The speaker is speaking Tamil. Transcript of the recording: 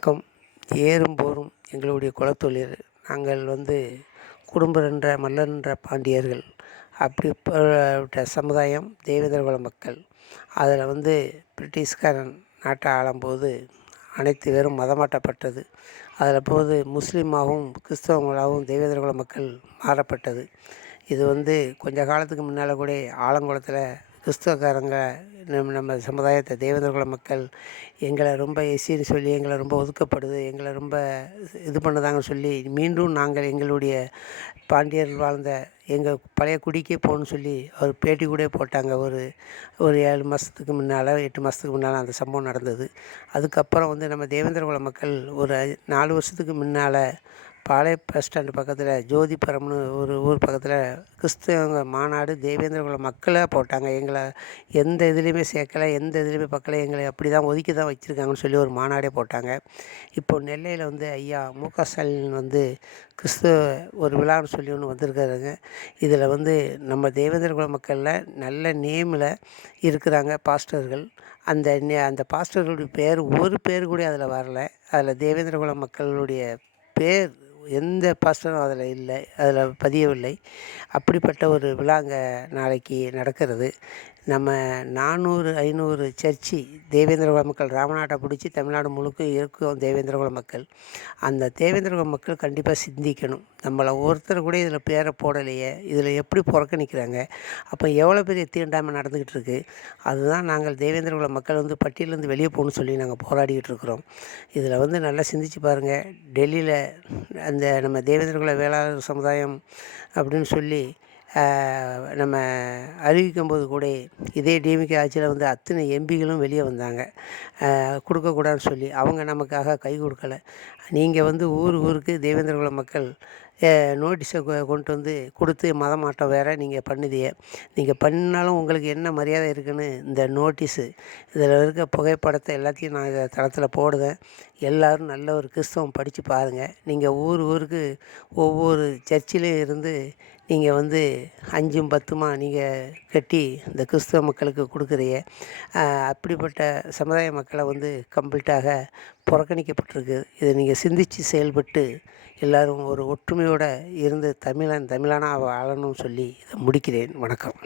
வணக்கம். ஏறும் போரும் எங்களுடைய குலத்தொழில். நாங்கள் வந்து குடும்பரென்ற மல்லரென்ற பாண்டியர்கள். அப்படிப்பட்ட சமுதாயம் தேவேந்திர குல மக்கள். அதில் வந்து பிரிட்டிஷ்காரன் நாட்டை ஆளும்போது அனைத்து பேரும் மதமாட்டப்பட்டது அதில் போது முஸ்லீமாகவும் கிறிஸ்தவங்களாகவும் தேவேந்திர குல மக்கள் மாறப்பட்டது. இது வந்து கொஞ்ச காலத்துக்கு முன்னால் கூட ஆலங்குளத்தில் கிறிஸ்தவக்காரங்க நம்ம நம்ம சமுதாயத்தை தேவேந்திரகுல மக்கள் எங்களை ரொம்ப எஸ்சின்னு சொல்லி எங்களை ரொம்ப ஒதுக்கப்படுது எங்களை ரொம்ப இது பண்ணுதாங்கன்னு சொல்லி மீண்டும் நாங்கள் எங்களுடைய பாண்டியர்கள் வாழ்ந்த எங்கள் பழைய குடிக்கே போகணுன்னு சொல்லி அவர் பேட்டி கூட போட்டாங்க. ஒரு ஒரு ஏழு மாதத்துக்கு முன்னால் எட்டு மாதத்துக்கு முன்னால் அந்த சம்பவம் நடந்தது. அதுக்கப்புறம் வந்து நம்ம தேவேந்திரகுல மக்கள் ஒரு நாலு வருஷத்துக்கு முன்னால் பாளைய பஸ் ஸ்டாண்டு பக்கத்தில் ஜோதிபுரம்னு ஒரு ஊர் பக்கத்தில் கிறிஸ்தவங்க மாநாடு தேவேந்திரகுல மக்களாக போட்டாங்க. எங்களை எந்த இதுலேயுமே சேர்க்கல எந்த இதுலேயுமே பார்க்கல எங்களை அப்படி தான் ஒதுக்கி தான் வச்சுருக்காங்கன்னு சொல்லி ஒரு மாநாடே போட்டாங்க. இப்போது நெல்லையில் வந்து ஐயா மு க ஸ்டாலின் வந்து கிறிஸ்துவ ஒரு விழான்னு சொல்லி ஒன்று வந்திருக்காருங்க. இதில் வந்து நம்ம தேவேந்திரகுல மக்களில் நல்ல நேமில் இருக்கிறாங்க பாஸ்டர்கள். அந்த நே அந்த பாஸ்டர்களுடைய பேர் ஒரு பேர் கூட அதில் வரல. அதில் தேவேந்திரகுல மக்களுடைய பேர் எந்த பாஸ்டரும் அதில் இல்லை அதில் பதியவில்லை. அப்படிப்பட்ட ஒரு விழா அங்கே நாளைக்கு நடக்கிறது. நம்ம நானூறு ஐநூறு சர்ச்சி தேவேந்திரகுல மக்கள் ராமநாட்டை பிடிச்சி தமிழ்நாடு முழுக்க இருக்கும் தேவேந்திரகுல மக்கள். அந்த தேவேந்திரகுல மக்கள் கண்டிப்பாக சிந்திக்கணும். நம்மளை ஒருத்தர் கூட இதில் பேரை போடலையே இதில் எப்படி புறக்கணிக்கிறாங்க அப்போ எவ்வளோ பெரிய தீண்டாமல் நடந்துக்கிட்டு இருக்குது அதுதான் நாங்கள் தேவேந்திரகுல மக்கள் வந்து பட்டியலேருந்து வெளியே போகணும்னு சொல்லி நாங்கள் போராடிக்கிட்டு இருக்கிறோம். இதில் வந்து நல்லா சிந்திச்சு பாருங்கள் டெல்லியில் அந்த நம்ம தேவேந்திரகுல வேளாளர் சமுதாயம் அப்படின்னு சொல்லி நம்ம அறிவிக்கும்போது கூட இதே டிஎம்கே ஆட்சியில் வந்து அத்தனை எம்பிகளும் வெளியே வந்தாங்க. கொடுக்கக்கூடாதுன்னு சொல்லி. அவங்க நமக்காக கை கொடுக்கல. நீங்கள் வந்து ஊர் ஊருக்கு தேவேந்திரகுல மக்கள் நோட்டீஸை கொண்டு வந்து கொடுத்து மத மாட்டம் வேறு நீங்கள் பண்ணுதிய நீங்கள் பண்ணாலும் உங்களுக்கு என்ன மரியாதை இருக்குதுன்னு இந்த நோட்டீஸு. இதில் இருக்க புகைப்படத்தை எல்லாத்தையும் நான் இதை தளத்தில் போடுவேன். எல்லோரும் நல்ல ஒரு கிறிஸ்தவம் படித்து பாருங்கள் நீங்கள் ஊர் ஊருக்கு ஒவ்வொரு சர்ச்சிலையும் இருந்து நீங்கள் வந்து அஞ்சும் பத்துமா நீங்கள் கட்டி இந்த கிறிஸ்தவ மக்களுக்கு கொடுக்குறீங்க. அப்படிப்பட்ட சமுதாய மக்களை வந்து கம்ப்ளீட்டாக புறக்கணிக்கப்பட்டிருக்கு. இதை நீங்கள் சிந்தித்து செயல்பட்டு எல்லோரும் ஒரு ஒற்றுமையோடு இருந்து தமிழன் தமிழனாக வாழணும்னு சொல்லி இதை முடிக்கிறேன். வணக்கம்.